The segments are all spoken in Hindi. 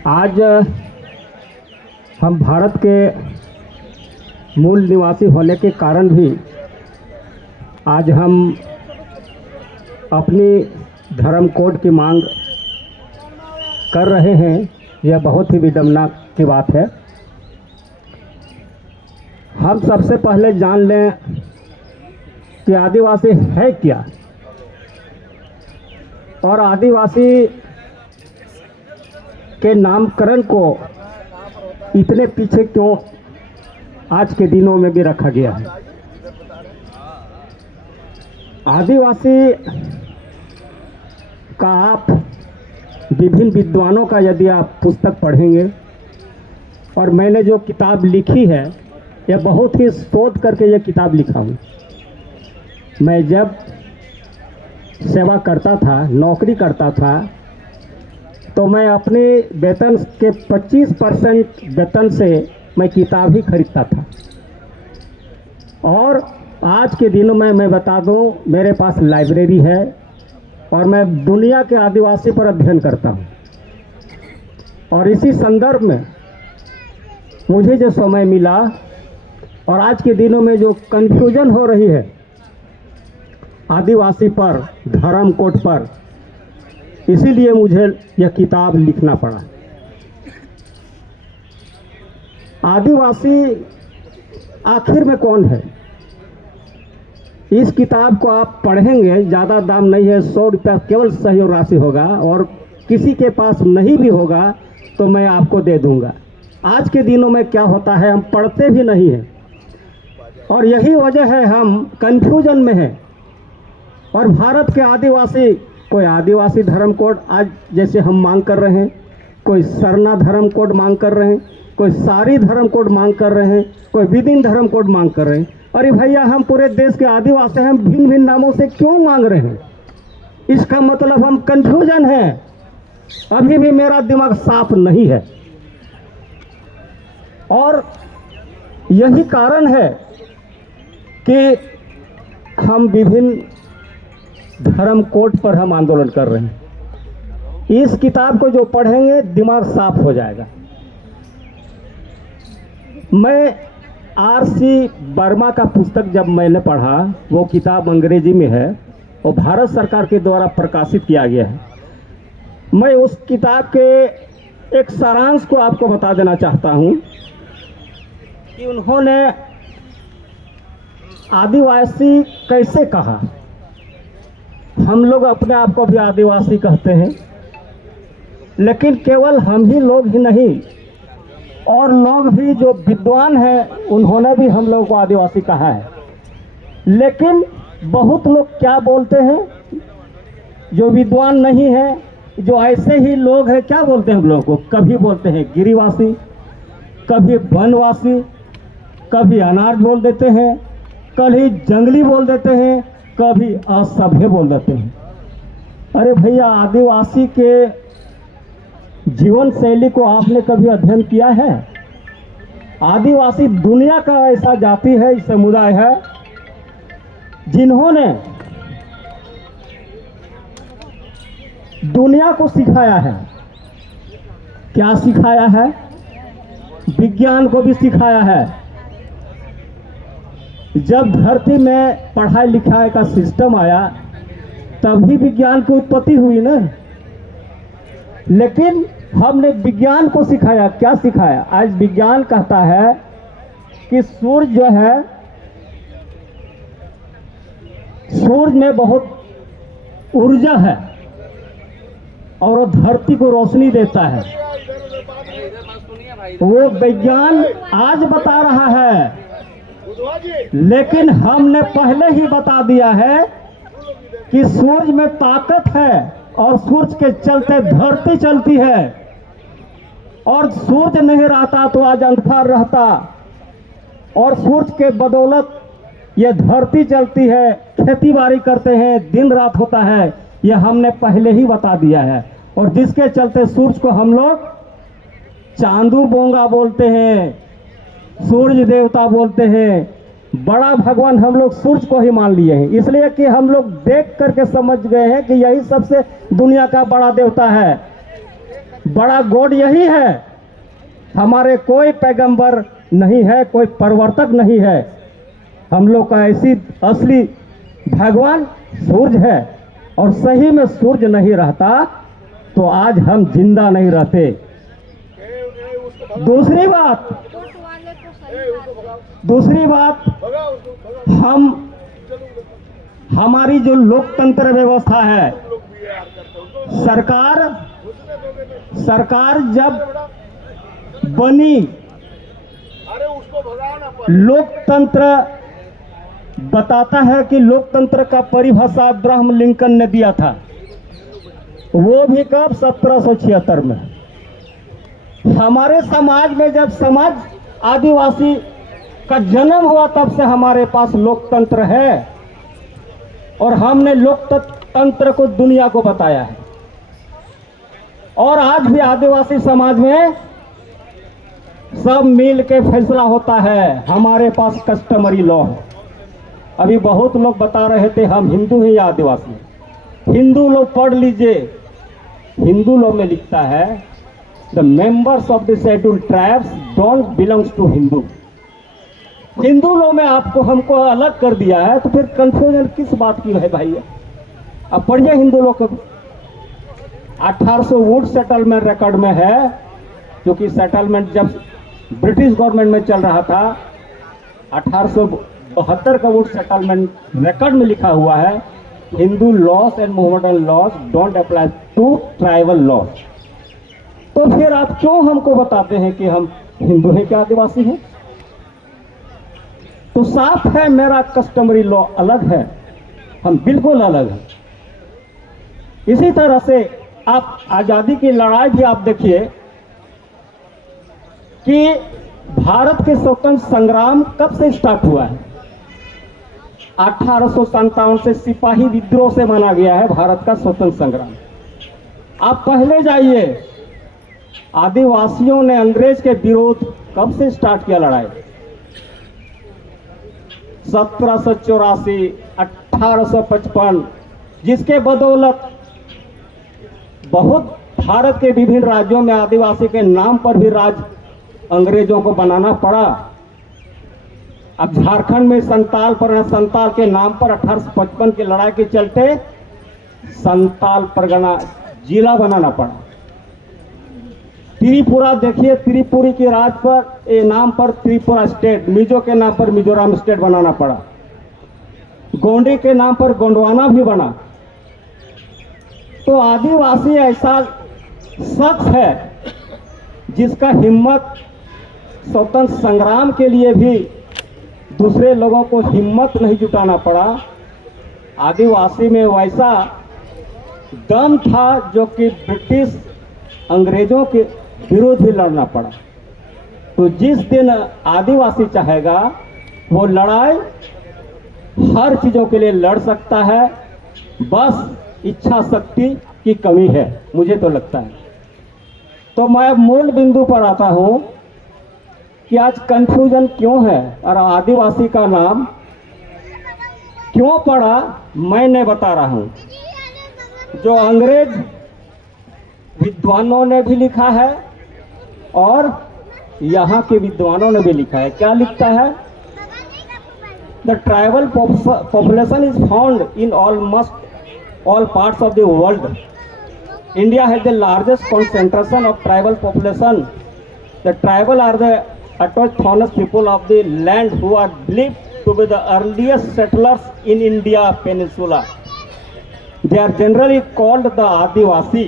आज हम भारत के मूल निवासी होने के कारण भी आज हम अपनी धर्म कोड की मांग कर रहे हैं। यह बहुत ही विडंबना की बात है। हम सबसे पहले जान लें कि आदिवासी है क्या और आदिवासी के नामकरण को इतने पीछे क्यों आज के दिनों में भी रखा गया है। आदिवासी का आप विभिन्न विद्वानों का यदि आप पुस्तक पढ़ेंगे, और मैंने जो किताब लिखी है यह बहुत ही शोध करके यह किताब लिखा हूँ। मैं जब सेवा करता था, नौकरी करता था, तो मैं अपने वेतन के 25% वेतन से मैं किताब ही खरीदता था। और आज के दिनों में मैं बता दूं, मेरे पास लाइब्रेरी है और मैं दुनिया के आदिवासी पर अध्ययन करता हूं। और इसी संदर्भ में मुझे जो समय मिला और आज के दिनों में जो कन्फ्यूजन हो रही है आदिवासी पर, धर्म कोड पर, इसीलिए मुझे यह किताब लिखना पड़ा। आदिवासी आखिर में कौन है? इस किताब को आप पढ़ेंगे, ज़्यादा दाम नहीं है, 100 रुपया केवल सहयोग राशि होगा, और किसी के पास नहीं भी होगा तो मैं आपको दे दूंगा। आज के दिनों में क्या होता है, हम पढ़ते भी नहीं हैं और यही वजह है हम कन्फ्यूजन में हैं। और भारत के आदिवासी, कोई आदिवासी धर्म कोड आज जैसे हम मांग कर रहे हैं, कोई सरना धर्म कोड मांग कर रहे हैं, कोई सारी धर्म कोड मांग कर रहे हैं, कोई विभिन्न धर्म कोड मांग कर रहे हैं। अरे भैया, हम पूरे देश के आदिवासी हम भिन्न भिन्न नामों से क्यों मांग रहे हैं? इसका मतलब हम कंफ्यूजन है। अभी भी मेरा दिमाग साफ नहीं है और यही कारण है कि हम विभिन्न धर्म कोड पर हम आंदोलन कर रहे हैं। इस किताब को जो पढ़ेंगे दिमाग साफ हो जाएगा। मैं आर.सी. वर्मा का पुस्तक जब मैंने पढ़ा, वो किताब अंग्रेजी में है, वो भारत सरकार के द्वारा प्रकाशित किया गया है। मैं उस किताब के एक सारांश को आपको बता देना चाहता हूँ कि उन्होंने आदिवासी कैसे कहा। हम लोग अपने आप को भी आदिवासी कहते हैं, लेकिन केवल हम ही लोग ही नहीं, और लोग भी जो विद्वान हैं उन्होंने भी हम लोगों को आदिवासी कहा है। लेकिन बहुत लोग क्या बोलते हैं, जो विद्वान नहीं है, जो ऐसे ही लोग हैं, क्या बोलते हैं हम लोगों को? कभी बोलते हैं गिरिवासी, कभी वनवासी, कभी अनार्य बोल देते हैं, कभी जंगली बोल देते हैं, कभी असभ्य बोल देते हैं। अरे भैया, आदिवासी के जीवन शैली को आपने कभी अध्ययन किया है? आदिवासी दुनिया का ऐसा जाति है, समुदाय है, जिन्होंने दुनिया को सिखाया है। क्या सिखाया है? विज्ञान को भी सिखाया है। जब धरती में पढ़ाई लिखाई का सिस्टम आया तभी विज्ञान की उत्पत्ति हुई ना। लेकिन हमने विज्ञान को सिखाया। क्या सिखाया? आज विज्ञान कहता है कि सूर्य जो है, सूर्य में बहुत ऊर्जा है और वो धरती को रोशनी देता है। वो विज्ञान आज बता रहा है, लेकिन हमने पहले ही बता दिया है कि सूर्य में ताकत है और सूर्य के चलते धरती चलती है, और सूर्य नहीं रहता तो आज अंधकार रहता, और सूर्य के बदौलत ये धरती चलती है, खेती बाड़ी करते हैं, दिन रात होता है। यह हमने पहले ही बता दिया है। और जिसके चलते सूर्य को हम लोग चांदू बोंगा बोलते हैं, सूर्य देवता बोलते हैं, बड़ा भगवान हम लोग सूर्य को ही मान लिए हैं। इसलिए कि हम लोग देख करके समझ गए हैं कि यही सबसे दुनिया का बड़ा देवता है। बड़ा गॉड यही है, हमारे कोई पैगंबर नहीं है, कोई प्रवर्तक नहीं है। हम लोग का ऐसी असली भगवान सूरज है, और सही में सूरज नहीं रहता तो आज हम जिंदा नहीं रहते। दूसरी बात हमारी जो लोकतंत्र व्यवस्था है, सरकार जब बनी, लोकतंत्र बताता है कि लोकतंत्र का परिभाषा अब्राहम लिंकन ने दिया था, वो भी कब 1776 में। हमारे समाज में जब समाज आदिवासी का जन्म हुआ तब से हमारे पास लोकतंत्र है, और हमने लोकतंत्र को दुनिया को बताया है। और आज भी आदिवासी समाज में सब मिल के फैसला होता है। हमारे पास कस्टमरी लॉ है। अभी बहुत लोग बता रहे थे हम हिंदू हैं या आदिवासी। हिंदू लॉ पढ़ लीजिए, हिंदू लॉ में लिखता है the members of the scheduled tribes don't belongs to Hindu. Hindu law में आपको हमको अलग कर दिया है, तो फिर कंफ्यूजन किस बात की है भाई? अब पढ़िए हिंदू लॉ को। 1800 वुड सेटलमेंट रिकॉर्ड में है, क्योंकि सेटलमेंट जब ब्रिटिश गवर्नमेंट में चल रहा था, 1872 का वुड सेटलमेंट रिकॉर्ड में लिखा हुआ है Hindu laws and Mohammedan laws don't apply to tribal laws. तो फिर आप क्यों हमको बताते हैं कि हम हिंदू हैं क्या आदिवासी हैं? तो साफ है मेरा कस्टमरी लॉ अलग है, हम बिल्कुल अलग हैं। इसी तरह से आप आजादी की लड़ाई भी आप देखिए कि भारत के स्वतंत्र संग्राम कब से स्टार्ट हुआ है? 1857 से सिपाही विद्रोह से माना गया है भारत का स्वतंत्र संग्राम। आप पहले जाइए, आदिवासियों ने अंग्रेज के विरोध कब से स्टार्ट किया लड़ाई? 1784, 1855, जिसके बदौलत बहुत भारत के विभिन्न राज्यों में आदिवासी के नाम पर भी राज्य अंग्रेजों को बनाना पड़ा। अब झारखंड में संताल के नाम पर 1855 की लड़ाई के चलते संताल परगना जिला बनाना पड़ा। त्रिपुरा देखिए, त्रिपुरी के राज पर नाम पर त्रिपुरा स्टेट, मिजो के नाम पर मिजोरम स्टेट बनाना पड़ा। गोंडी के नाम पर गोंडवाना भी बना। तो आदिवासी ऐसा शख्स है जिसका हिम्मत स्वतंत्र संग्राम के लिए भी दूसरे लोगों को हिम्मत नहीं जुटाना पड़ा। आदिवासी में वैसा दम था जो कि ब्रिटिश अंग्रेजों के विरोध भी लड़ना पड़ा। तो जिस दिन आदिवासी चाहेगा वो लड़ाई हर चीज़ों के लिए लड़ सकता है, बस इच्छा शक्ति की कमी है, मुझे तो लगता है। तो मैं मूल बिंदु पर आता हूं कि आज कंफ्यूजन क्यों है और आदिवासी का नाम क्यों पड़ा, मैंने बता रहा हूं। जो अंग्रेज विद्वानों ने भी लिखा है और यहाँ के विद्वानों ने भी लिखा है। क्या लिखता है? The tribal population is found in almost all parts of the world. India has the largest concentration of tribal population. The tribal are the autochthonous people of the land who are believed to be the earliest settlers in India peninsula. They are generally called the Adivasi,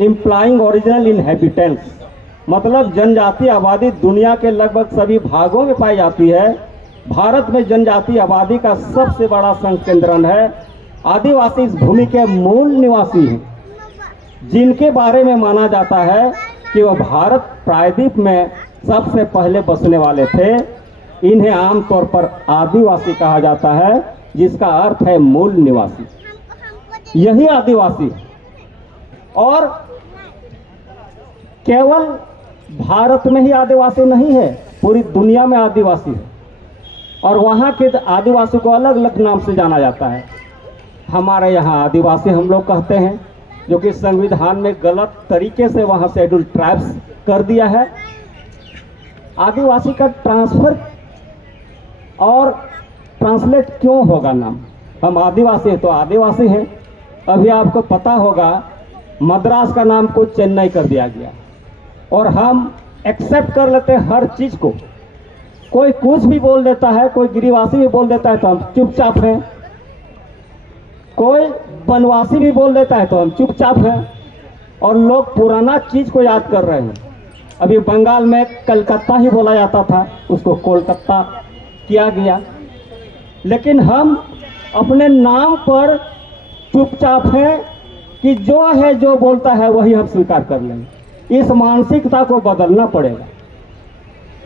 implying original inhabitants. मतलब जनजाति आबादी दुनिया के लगभग सभी भागों में पाई जाती है। भारत में जनजाति आबादी का सबसे बड़ा संकेंद्रण है। आदिवासी इस भूमि के मूल निवासी हैं, जिनके बारे में माना जाता है कि वह भारत प्रायद्वीप में सबसे पहले बसने वाले थे। इन्हें आमतौर पर आदिवासी कहा जाता है, जिसका अर्थ है मूल निवासी। यही आदिवासी और केवल भारत में ही आदिवासी नहीं है, पूरी दुनिया में आदिवासी है। और वहाँ के आदिवासी को अलग अलग नाम से जाना जाता है। हमारे यहाँ आदिवासी हम लोग कहते हैं, जो कि संविधान में गलत तरीके से वहाँ शेड्यूल ट्राइब्स कर दिया है। आदिवासी का ट्रांसफर और ट्रांसलेट क्यों होगा नाम? हम आदिवासी हैं तो आदिवासी हैं। अभी आपको पता होगा मद्रास का नाम को चेन्नई कर दिया गया और हम एक्सेप्ट कर लेते हैं हर चीज़ को। कोई कुछ भी बोल देता है, कोई गिरिवासी भी बोल देता है तो हम चुपचाप हैं, कोई वनवासी भी बोल देता है तो हम चुपचाप हैं, और लोग पुराना चीज़ को याद कर रहे हैं। अभी बंगाल में कलकत्ता ही बोला जाता था, उसको कोलकाता किया गया, लेकिन हम अपने नाम पर चुपचाप हैं कि जो है जो बोलता है वही हम स्वीकार कर लेंगे। इस मानसिकता को बदलना पड़ेगा।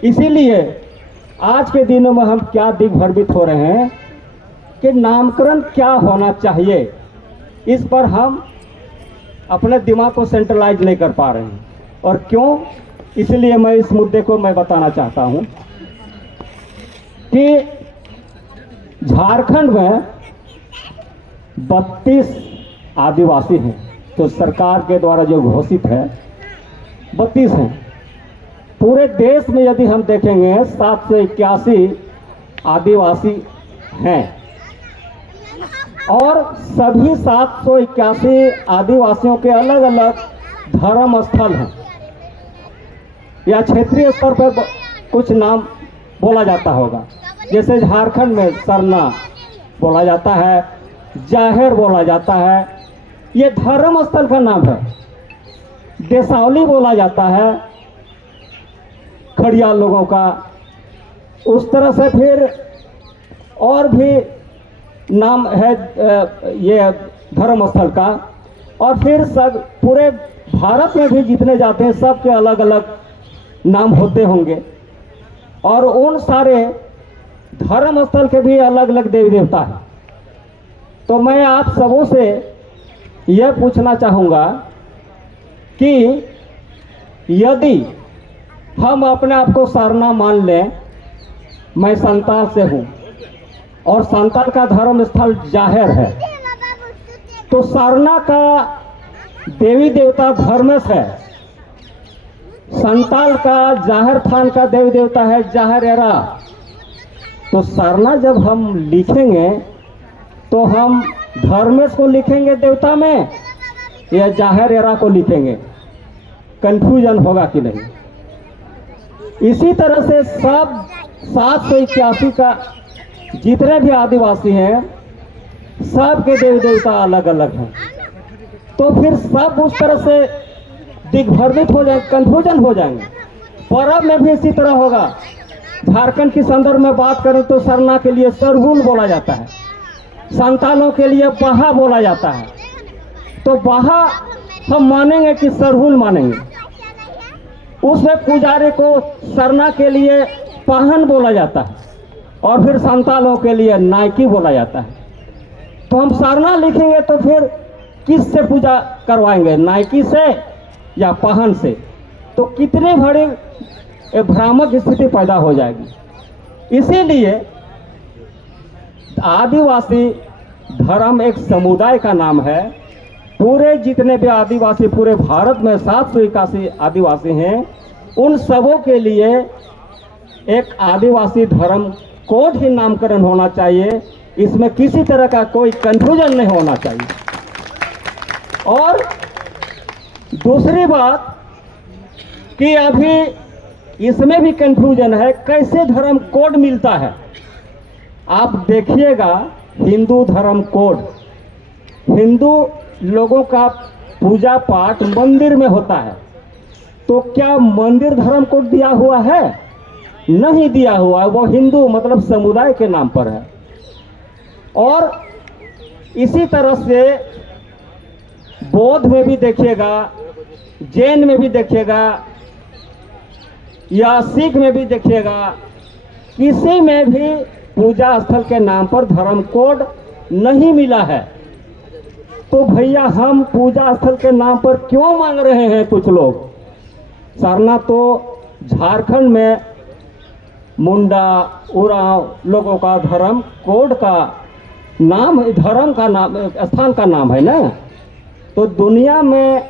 इसीलिए आज के दिनों में हम क्या दिग्भ्रमित हो रहे हैं कि नामकरण क्या होना चाहिए, इस पर हम अपने दिमाग को सेंट्रलाइज नहीं कर पा रहे हैं। और क्यों? इसलिए मैं इस मुद्दे को मैं बताना चाहता हूं कि झारखंड में 32 आदिवासी हैं, तो सरकार के द्वारा जो घोषित है 32 हैं। पूरे देश में यदि हम देखेंगे 781 आदिवासी हैं, और सभी 781 आदिवासियों के अलग अलग धर्म स्थल हैं, या क्षेत्रीय स्तर पर कुछ नाम बोला जाता होगा। जैसे झारखंड में सरना बोला जाता है, जाहेर बोला जाता है, ये धर्म स्थल का नाम है। देसावली बोला जाता है खड़िया लोगों का। उस तरह से फिर और भी नाम है ये धर्म स्थल का। और फिर सब पूरे भारत में भी जितने जाते हैं सबके अलग अलग नाम होते होंगे, और उन सारे धर्म स्थल के भी अलग अलग देवी देवता हैं। तो मैं आप सबों से यह पूछना चाहूँगा कि यदि हम अपने आप को सरना मान लें, मैं संताल से हूँ और संताल का धर्म स्थल जाहेर है, तो सरना का देवी देवता धर्मेश है, संताल का जाहेर थान का देवी देवता है जाहेरेरा। तो सरना जब हम लिखेंगे तो हम धर्मेश को लिखेंगे देवता में या जाहेरेरा को लिखेंगे? कंफ्यूजन होगा कि नहीं? इसी तरह से सब 781 का जितने भी आदिवासी हैं सब के देवी देवता अलग अलग हैं। तो फिर सब उस तरह से दिग्भ्रमित हो जाए, कंफ्यूजन हो जाएंगे। पर्व में भी इसी तरह होगा। झारखंड की संदर्भ में बात करें तो सरना के लिए सरहुल बोला जाता है, संतालों के लिए बहा बोला जाता है। तो बहा हम मानेंगे कि सरहुल मानेंगे? उसमें पुजारी को सरना के लिए पाहन बोला जाता है और फिर संतालों के लिए नायकी बोला जाता है। तो हम सरना लिखेंगे तो फिर किस से पूजा करवाएंगे, नायकी से या पाहन से? तो कितनी बड़ी भ्रामक स्थिति पैदा हो जाएगी। इसीलिए आदिवासी धर्म एक समुदाय का नाम है। पूरे जितने भी आदिवासी पूरे भारत में 781 आदिवासी हैं, उन सबों के लिए एक आदिवासी धर्म कोड ही नामकरण होना चाहिए। इसमें किसी तरह का कोई कंफ्यूजन नहीं होना चाहिए। और दूसरी बात कि अभी इसमें भी कंफ्यूजन है, कैसे धर्म कोड मिलता है? आप देखिएगा हिंदू धर्म कोड, हिंदू लोगों का पूजा पाठ मंदिर में होता है, तो क्या मंदिर धर्म कोड दिया हुआ है? नहीं दिया हुआ है। वो हिंदू मतलब समुदाय के नाम पर है। और इसी तरह से बौद्ध में भी देखिएगा, जैन में भी देखिएगा, या सिख में भी देखिएगा, किसी में भी पूजा स्थल के नाम पर धर्म कोड नहीं मिला है। तो भैया हम पूजा स्थल के नाम पर क्यों मांग रहे हैं कुछ लोग? सरना तो झारखंड में मुंडा उरांव लोगों का धर्म कोड का नाम, धर्म का नाम, स्थान का नाम है ना। तो दुनिया में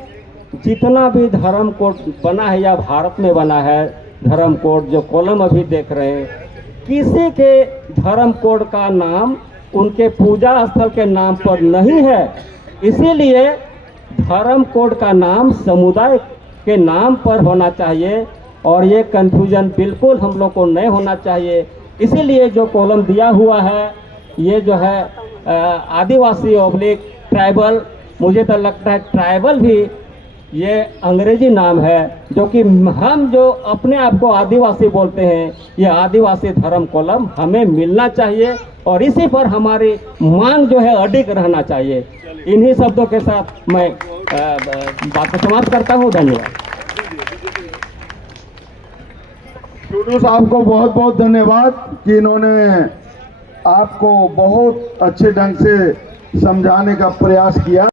जितना भी धर्म कोड बना है या भारत में बना है धर्म कोड, जो कॉलम अभी देख रहे हैं, किसी के धर्म कोड का नाम उनके पूजा स्थल के नाम पर नहीं है। इसीलिए धर्म कोड का नाम समुदाय के नाम पर होना चाहिए और ये कन्फ्यूजन बिल्कुल हम लोग को नहीं होना चाहिए। इसीलिए जो कॉलम दिया हुआ है ये जो है आदिवासी ऑब्लिक ट्राइबल, मुझे तो लगता है ट्राइबल भी ये अंग्रेजी नाम है, जो कि हम जो अपने आप को आदिवासी बोलते हैं, ये आदिवासी धर्म कॉलम हमें मिलना चाहिए और इसी पर हमारी मांग जो है अडिग रहना चाहिए। इन्हीं शब्दों के साथ मैं बात को समाप्त करता हूँ। धन्यवाद। टूडू साहब को बहुत बहुत धन्यवाद कि इन्होंने आपको बहुत अच्छे ढंग से समझाने का प्रयास किया।